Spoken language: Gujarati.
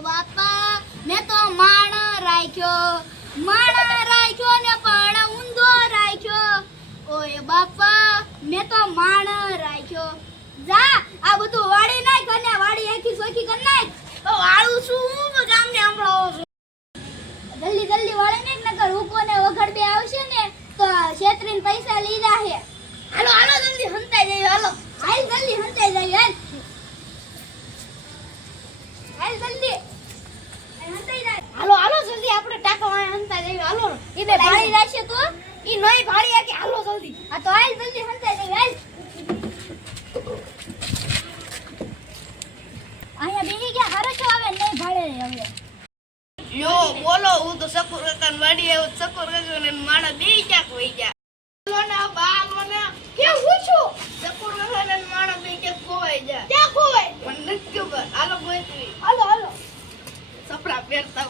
બાપા મેં તો માણ રાખ્યો ને પણ ઊંધો રાખ્યો. ઓય બાપા મેં તો માણ રાખ્યો. જા આ બધું વાળી નાખ અને વાળી આખી સોખી કરી નાખ. તો વાળું શું ગામને સાંભળાવો છું. જલ્દી જલ્દી વાળી નાખ નકર હુકો ને વઘડ બે આવશે ને તો છેતરીને પૈસા લઈ જાહે. હાલો હાલો જલ્દી હંતાઈ જઈએ. હાલો હાલ જલ્દી હંતાઈ જઈએ. હાલ જલ્દી હાલો હાલો જલ્દી આપણે ટાકા વાળા હંતા જઈએ. હાલો ઈ બે ભાળી રાખશે તો ઈ નહીં ભાળી કે હાલો જલ્દી. આ તો હાલ જલ્દી હંતાઈ જઈએ. હાલ અહીંયા બેહી ગયા હારો છો આવે નહીં ભાડે હવે. યો બોલો હું તો સકુર કાકાને વાડી આવ્યો. સકુર કાકાને માણા બે ક્યાંક વઈ ગયા. બોલો ના બા મને કે હું છું સકુર કાકાને માણા બે ક્યાંક ખોવાઈ ગયા. ક્યાં ખોવાય મને નથી ખબર. હાલો ગોતવી. હાલો હાલો સપડા પહેરતા